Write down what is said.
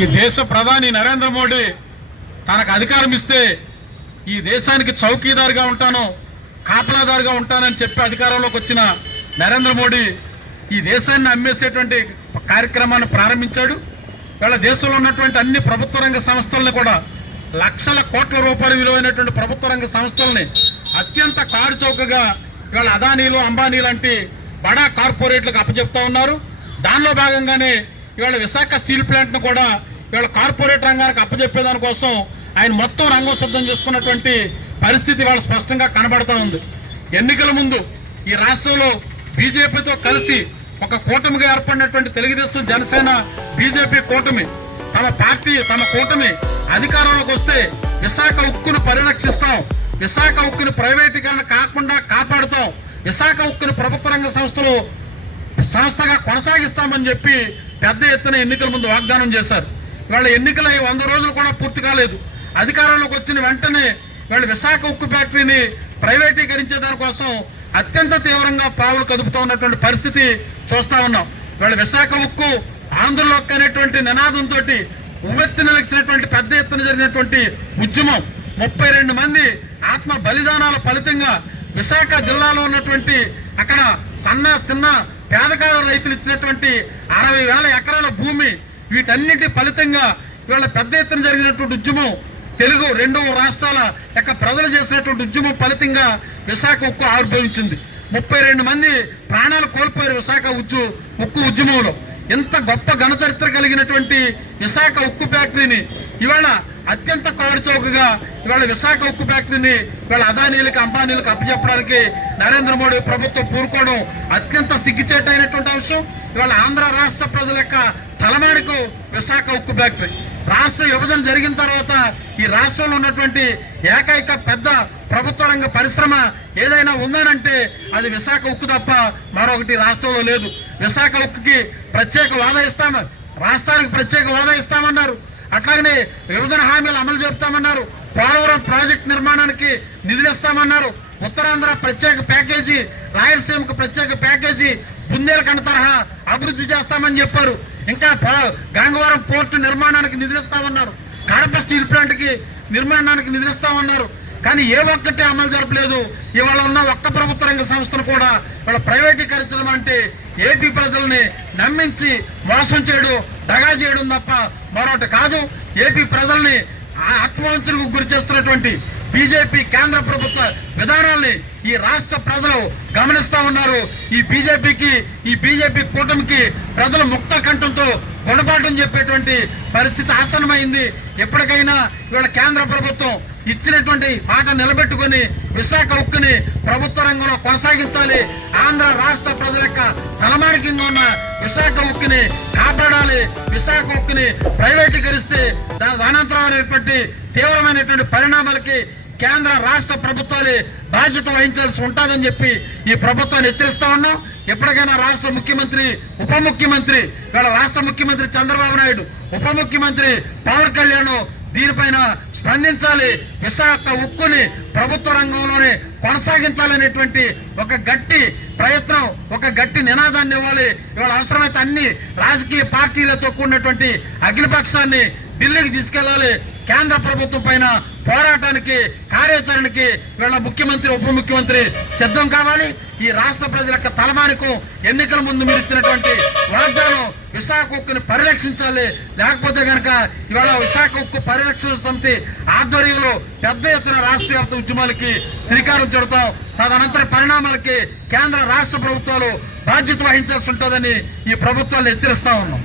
ఈ దేశ ప్రధాని నరేంద్ర మోడీ తనకు అధికారం ఇస్తే ఈ దేశానికి చౌకీదారుగా ఉంటాను కాపలాదారుగా ఉంటానని చెప్పి అధికారంలోకి వచ్చిన నరేంద్ర మోడీ ఈ దేశాన్ని అమ్మేసేటువంటి కార్యక్రమాన్ని ప్రారంభించాడు. ఇవాళ దేశంలో ఉన్నటువంటి అన్ని ప్రభుత్వ రంగ సంస్థలను కూడా లక్షల కోట్ల రూపాయల విలువైనటువంటి ప్రభుత్వ రంగ సంస్థల్ని అత్యంత కారు చౌకగా ఇవాళ అదానీలు అంబానీ లాంటి బడా కార్పొరేట్లకు అప్పచెప్తా ఉన్నారు. దానిలో భాగంగానే ఇవాళ విశాఖ స్టీల్ ప్లాంట్ను కూడా ఇవాళ కార్పొరేట్ రంగానికి అప్పచెప్పేదాని కోసం ఆయన మొత్తం రంగం సిద్ధం చేసుకున్నటువంటి పరిస్థితి ఇవాళ స్పష్టంగా కనబడతా ఉంది. ఎన్నికల ముందు ఈ రాష్ట్రంలో బీజేపీతో కలిసి ఒక కూటమిగా ఏర్పడినటువంటి తెలుగుదేశం జనసేన బీజేపీ కూటమి తమ పార్టీ తమ కూటమి అధికారంలోకి వస్తే విశాఖ ఉక్కును పరిరక్షిస్తాం. విశాఖ ఉక్కును ప్రైవేటీకరణ కాకుండా కాపాడుతాం. విశాఖ ఉక్కును ప్రభుత్వ రంగ సంస్థలు సంస్థగా కొనసాగిస్తామని చెప్పి పెద్ద ఎత్తున ఎన్నికల ముందు వాగ్దానం చేశారు. వాళ్ళ ఎన్నికల వంద రోజులు కూడా పూర్తి కాలేదు. అధికారంలోకి వచ్చిన వెంటనే వాళ్ళు విశాఖ ఉక్కు ఫ్యాక్టరీని ప్రైవేటీకరించే దానికోసం అత్యంత తీవ్రంగా పావులు కదుపుతూ ఉన్నటువంటి పరిస్థితి చూస్తా ఉన్నాం. ఇవాళ విశాఖ ఉక్కు ఆంధ్రలోక్ అనేటువంటి నినాదంతో ఉవ్వెత్తి నిలిచినటువంటి పెద్ద ఎత్తున జరిగినటువంటి ఉద్యమం. ముప్పై రెండు మంది ఆత్మ బలిదానాల ఫలితంగా విశాఖ జిల్లాలో ఉన్నటువంటి అక్కడ సన్న చిన్న పేదకాల రైతులు ఇచ్చినటువంటి అరవై వేల ఎకరాల భూమి. వీటన్నిటి ఫలితంగా ఇవాళ పెద్ద ఎత్తున జరిగినటువంటి ఉద్యమం తెలుగు రెండవ రాష్ట్రాల యొక్క ప్రజలు చేసినటువంటి ఉద్యమం ఫలితంగా విశాఖ ఉక్కు ఆవిర్భవించింది. ముప్పై రెండు మంది ప్రాణాలు కోల్పోయారు విశాఖ ఉచ్చు ఉక్కు ఉద్యమంలో. ఎంత గొప్ప ఘన చరిత్ర కలిగినటువంటి విశాఖ ఉక్కు ఫ్యాక్టరీని ఇవాళ అత్యంత చౌకగా ఇవాళ విశాఖ ఉక్కు ఫ్యాక్టరీని ఇవాళ అదానీలకు అంబానీలకు అప్పచెప్పడానికి నరేంద్ర మోడీ ప్రభుత్వం పూరుకోవడం అత్యంత సిగ్గుచేటైనటువంటి అంశం. ఇవాళ ఆంధ్ర రాష్ట్ర ప్రజల యొక్క తలమానికు విశాఖ ఉక్కు ఫ్యాక్టరీ రాష్ట్ర విభజన జరిగిన తర్వాత ఈ రాష్ట్రంలో ఉన్నటువంటి ఏకైక పెద్ద ప్రభుత్వ రంగ పరిశ్రమ ఏదైనా ఉందనంటే అది విశాఖ ఉక్కు తప్ప మరొకటి రాష్ట్రంలో లేదు. విశాఖ ఉక్కుకి ప్రత్యేక హోదా ఇస్తాము రాష్ట్రానికి ప్రత్యేక హోదా ఇస్తామన్నారు. అట్లాగనే విభజన హామీలు అమలు చెప్తామన్నారు. పోలవరం ప్రాజెక్ట్ నిర్మాణానికి నిధులు ఇస్తామన్నారు. ఉత్తరాంధ్ర ప్రత్యేక ప్యాకేజీ రాయలసీమకు ప్రత్యేక ప్యాకేజీ బుందేలకండ తరహా అభివృద్ధి చేస్తామని చెప్పారు. ఇంకా గంగవరం పోర్టు నిర్మాణానికి నిధులు ఇస్తామన్నారు. కడప స్టీల్ ప్లాంట్కి నిర్మాణానికి నిధులు ఇస్తామన్నారు. కానీ ఏ ఒక్కటి అమలు జరపలేదు. ఇవాళ ఉన్న ఒక్క ప్రభుత్వ రంగ సంస్థను కూడా ఇవాళ ప్రైవేటీకరించడం అంటే ఏపీ ప్రజల్ని నమ్మించి మోసం చేయడం దగా చేయడం తప్ప మరొకటి కాదు. ఏపీ ప్రజల్ని ఆ ఆత్మవంచనకు గురి చేస్తున్నటువంటి బీజేపీ కేంద్ర ప్రభుత్వ విధానాల్ని ఈ రాష్ట్ర ప్రజలు గమనిస్తా ఉన్నారు. ఈ బీజేపీకి ఈ బీజేపీ కూటమికి ప్రజలు ముక్త కంఠంతో గుణపాఠం చెప్పేటువంటి పరిస్థితి ఆసన్నమైంది. ఎప్పటికైనా ఇవాళ కేంద్ర ప్రభుత్వం ఇచ్చినటువంటి మాట నిలబెట్టుకొని విశాఖ ఉక్కుని ప్రభుత్వ రంగంలో కొనసాగించాలి. ఆంధ్ర రాష్ట్ర ప్రజల యొక్క తలమానికంగా ఉన్న విశాఖ ఉక్కుని కాపాడాలి. విశాఖ ఉక్కుని ప్రైవేటీకరిస్తే దాని అనంతరమైనటువంటి తీవ్రమైనటువంటి పరిణామాలకి కేంద్ర రాష్ట్ర ప్రభుత్వాలే బాధ్యత వహించాల్సి ఉంటుందని చెప్పి ఈ ప్రభుత్వాన్ని హెచ్చరిస్తా ఉన్నాం. ఎప్పటికైనా రాష్ట్ర ముఖ్యమంత్రి ఉప ముఖ్యమంత్రి ఇవాళ రాష్ట్ర ముఖ్యమంత్రి చంద్రబాబు నాయుడు ఉప ముఖ్యమంత్రి పవన్ కళ్యాణ్ దీనిపైన స్పందించాలి. విశాఖ ఉక్కుని ప్రభుత్వ రంగంలోనే కొనసాగించాలనేటువంటి ఒక గట్టి ప్రయత్నం ఒక గట్టి నినాదాన్ని ఇవ్వాలి. ఇవాళ అవసరమైతే అన్ని రాజకీయ పార్టీలతో కూడినటువంటి అఖిలపక్షాన్ని ఢిల్లీకి తీసుకెళ్ళాలి కేంద్ర ప్రభుత్వం పైన పోరాటానికి కార్యాచరణకి వీళ్ళ ముఖ్యమంత్రి ఉప ముఖ్యమంత్రి సిద్ధం కావాలి. ఈ రాష్ట్ర ప్రజల యొక్క తలమానికం ఎన్నికల ముందు మీరు ఇచ్చినటువంటి వాగ్దానం విశాఖ ఉక్కుని పరిరక్షించాలి. లేకపోతే కనుక ఇవాళ విశాఖ ఉక్కు పరిరక్షణ సమితి ఆధ్వర్యంలో పెద్ద ఎత్తున రాష్ట్ర వ్యాప్త ఉద్యమాలకి శ్రీకారం చుడతాం. తదనంతర పరిణామాలకి కేంద్ర రాష్ట్ర ప్రభుత్వాలు బాధ్యత వహించాల్సి ఉంటుందని ఈ ప్రభుత్వాలు హెచ్చరిస్తా ఉన్నాం.